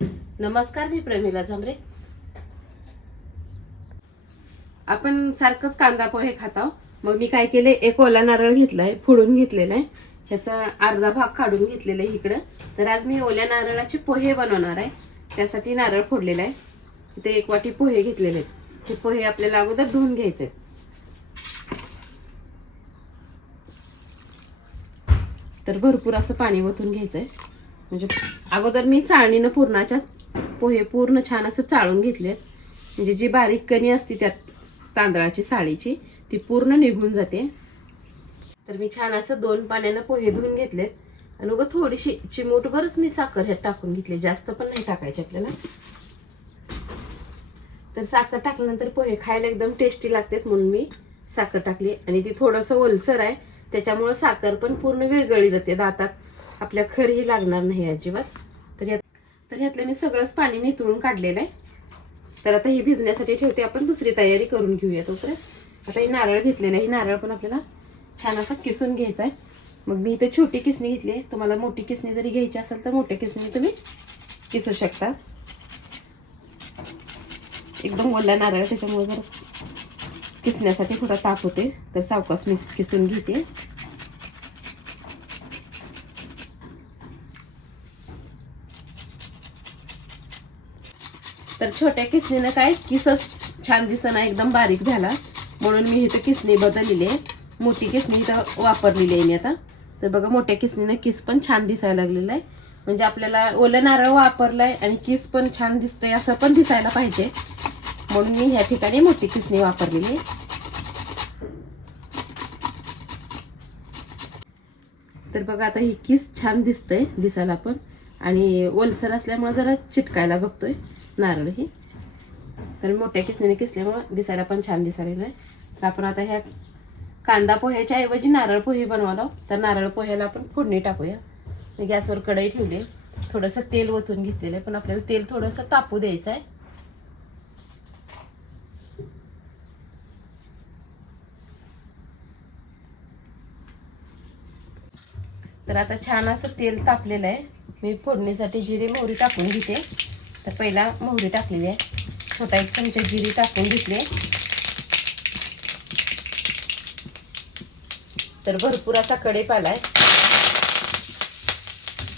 नमस्कार मी प्रमिला झांबरे. आपण सारखंच कांदा पोहे खाताव मग मी काय केले एक ओला नारळ घेतलाय फोडून घेतलेला आहे ह्याचा अर्धा भाग काढून घेतलेला आहे इकडं. तर आज मी ओल्या नारळाचे पोहे बनवणार आहे. त्यासाठी नारळ फोडलेला आहे इथे एक वाटी पोहे घेतलेले आहेत. हे पोहे आपल्याला अगोदर धुवून घ्यायचे तर भरपूर असं पाणी ओतून घ्यायचंय. म्हणजे अगोदर मी चाळणीनं पूर्णाच्या पोहे पूर्ण छान असं चाळून घेतलेत म्हणजे जी बारीक कणी असते त्यात तांदळाची साळीची ती पूर्ण निघून जाते. तर मी छान असं दोन पाण्यानं पोहे धुवून घेतलेत. आणि उगं थोडीशी चिमूटभरच मी साखर ह्यात टाकून घेतली. जास्त पण नाही टाकायची आपल्याला. तर साखर टाकल्यानंतर पोहे खायला एकदम टेस्टी लागतात म्हणून मी साखर टाकली. आणि ती थोडंसं ओलसर आहे. त्याच्यामुळं साखर पण पूर्ण विरगळी जाते दातात. आपल्या खरही लागणार नाही अजिबात. तर यात तर ह्यातलं मी सगळंच पाणी नितळून काढलेलं आहे. तर आता हे भिजण्यासाठी ठेवते. आपण दुसरी तयारी करून घेऊया तोपर्यंत. आता हे नारळ घेतलेलं आहे. हे नारळ पण आपल्याला छान असं किसून घ्यायचा आहे. मग मी इथे छोटी किसणी घेतली आहे. तुम्हाला मोठी किसणी जरी घ्यायची असेल तर मोठ्या किसणी तुम्ही किसू शकता. एकदम ओला नारळ त्याच्यामुळे जर किसण्यासाठी थोडा ताप होते तर सावकाश मी किसून घेते. तर छोट्या किसणीनं काय किसच छान दिसना एकदम बारीक झाला. म्हणून मी इथं किसणी बदललेली आहे. मोठी किसणी इथं वापरलेली आहे मी आता. तर बघा मोठ्या किसणीनं किस पण छान दिसायला लागलेलं आहे. म्हणजे आपल्याला ओलं नारळ वापरलाय आणि किस पण छान दिसतंय असं पण दिसायला पाहिजे. म्हणून मी ह्या ठिकाणी मोठी किसणी वापरलेली आहे. तर बघा आता ही किस छान दिसतंय दिसायला पण. आणि ओलसर असल्यामुळे जरा चिटकायला बघतोय. नारळ ही. तर मोठ्या किसणीने किसल्यामुळं दिसायला पण छान दिसायला आहे. तर आपण आता ह्या कांदा पोह्याच्या ऐवजी नारळ पोहे बनवालो तर नारळ पोह्याला आपण फोडणी टाकूया. मी गॅसवर कढई ठेवली. थोडंसं तेल ओतून घेतलेलं आहे पण आपल्याला तेल थोडंसं तापू द्यायचं आहे. तर आता छान असं तेल तापलेलं आहे. मी फोडणीसाठी जिरे मोहरी टाकून घेते. तर पहिला मोहरी टाकलेली आहे. छोटा एक चमचा जिरी टाकून घेतली. तर भरपूर असा कडेप आहे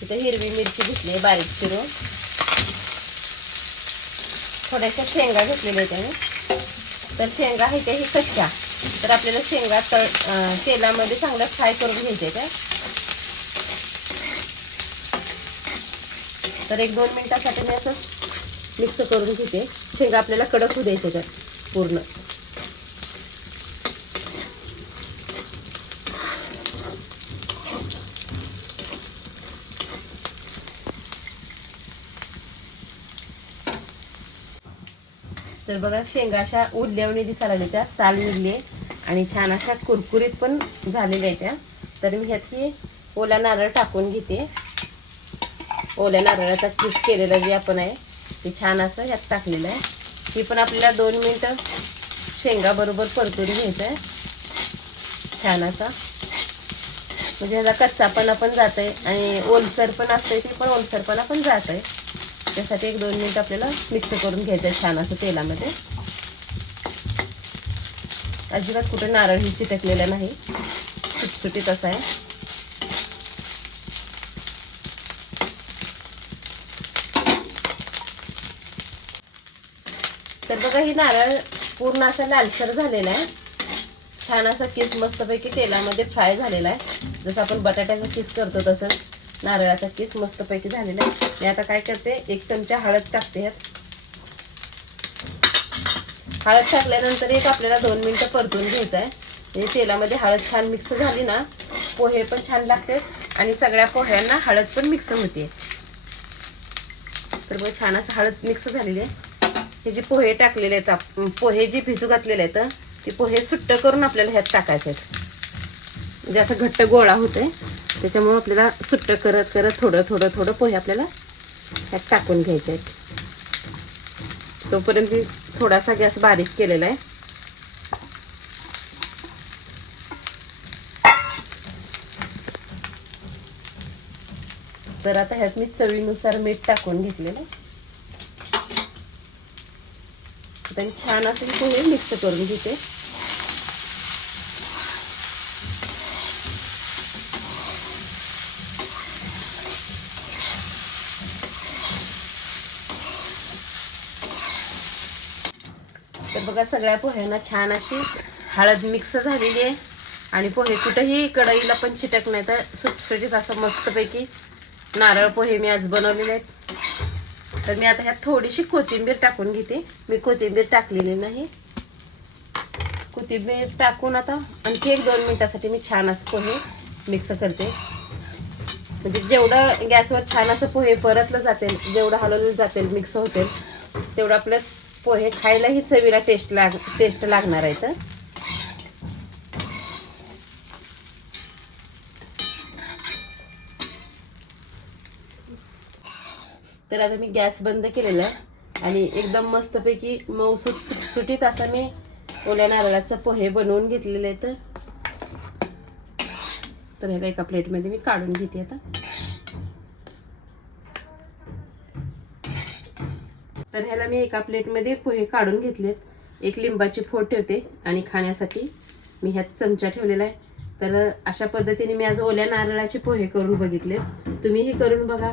तिथे हिरवी मिरची घेतली आहे बारीक चिरून. थोड्याशा शेंगा घेतलेल्या आहेत त्याने. तर शेंगा आहे त्या ही कच्च्या. तर आपल्याला शेंगा तळ तेलामध्ये चांगल्या फ्राय करून घ्यायचे त्या. तर एक दोन मिनिटासाठी मी असं मिक्स करून घेते. शेंगा आपल्याला कडक होऊ द्यायचे त्यात पूर्ण. तर बघा शेंगा अशा उडल्यावणी दिसायला लागल्या. त्या साल निघली आणि छान अशा कुरकुरीत पण झालेल्या आहेत त्या. तर मी ह्यात ही ओला नारळ टाकून घेते. ओल्या नारळाचा किस केलेला जे आपण आहे ते छान असं ह्यात टाकलेलं आहे. ही पण आपल्याला दोन मिनटं शेंगा बरोबर परतून घ्यायचं आहे छान असा. म्हणजे ह्याचा कच्चापणा पण जात आहे आणि ओलसर पण असतंय ते पण ओलसरपणा पण जात आहे त्यासाठी एक दोन मिनिट आपल्याला मिक्स करून घ्यायचं आहे छान असं तेलामध्ये. अजिबात कुठं नारळही चिटकलेला नाही. सुटसुटीत असा आहे. बघा ही नारळ पूर्ण असा लालसर झालेला आहे. छान असा किस मस्तपैकी तेलामध्ये फ्राय झालेला आहे. जसं आपण बटाट्याचा किस करतो तसं नारळाचा किस मस्तपैकी झालेला आहे. मी आता काय करते एक चमचा हळद टाकते ह्यात हळद टाकल्यानंतर एक आपल्याला दोन मिनटं परतून घ्यायचं आहे. म्हणजे तेलामध्ये हळद छान मिक्स झाली ना पोहे पण छान लागते आणि सगळ्या पोह्यांना हळद पण मिक्स होते. तर मग छान असं हळद मिक्स झालेली आहे. हे जे पोहे टाकलेले आहेत आप- पोहे जे भिजू घातलेले आहेत ते पोहे सुट्ट करून आपल्याला ह्यात टाकायचे आहेत. म्हणजे असं घट्ट गोळा होतोय. त्याच्यामुळे आपल्याला सुट्ट करत करत थोडं थोडं थोडं पोहे आपल्याला ह्यात टाकून घ्यायचे आहेत. तोपर्यंत मी थोडासा गॅस बारीक केलेला आहे. तर आता ह्यात मी चवीनुसार मीठ टाकून घेतलेलं आहे. आता छान असे पोहे मिक्स करून घेते. तर बघा सगळ्या पोह्यांना छान अशी हळद मिक्स झालेली आहे. आणि पोहे कुठेही कढईला पण चिटक नाही. तर सुटसुटीत असं मस्तपैकी नारळ पोहे मी आज बनवलेले आहेत. तर मी आता ह्यात थोडीशी कोथिंबीर टाकून घेते. मी कोथिंबीर टाकलेली नाही. कोथिंबीर टाकून आता आणखी एक दोन मिनटासाठी मी छान असं पोहे मिक्स करते. म्हणजे जेवढं गॅसवर छान असं पोहे परतलं जातील जेवढं हलवलं जातील मिक्स होतील तेवढं आपलं पोहे खायलाही चवीला टेस्ट लाग टेस्ट लागणार आहे तर. तर आता मी गॅस बंद केलेला आहे आणि एकदम मस्तपैकी मऊसूत सुटसुटीत असा मी ओल्या नारळाचं पोहे बनवून घेतलेले आहेत. तर ह्याला एका प्लेटमध्ये मी काढून घेते आता. तर ह्याला मी एका प्लेटमध्ये पोहे काढून घेतलेत. एक लिंबाची फोड ठेवते आणि खाण्यासाठी मी ह्यात चमचा ठेवलेला आहे. तर अशा पद्धतीने मी आज ओल्या नारळाचे पोहे करून बघितलेत. तुम्हीही करून बघा.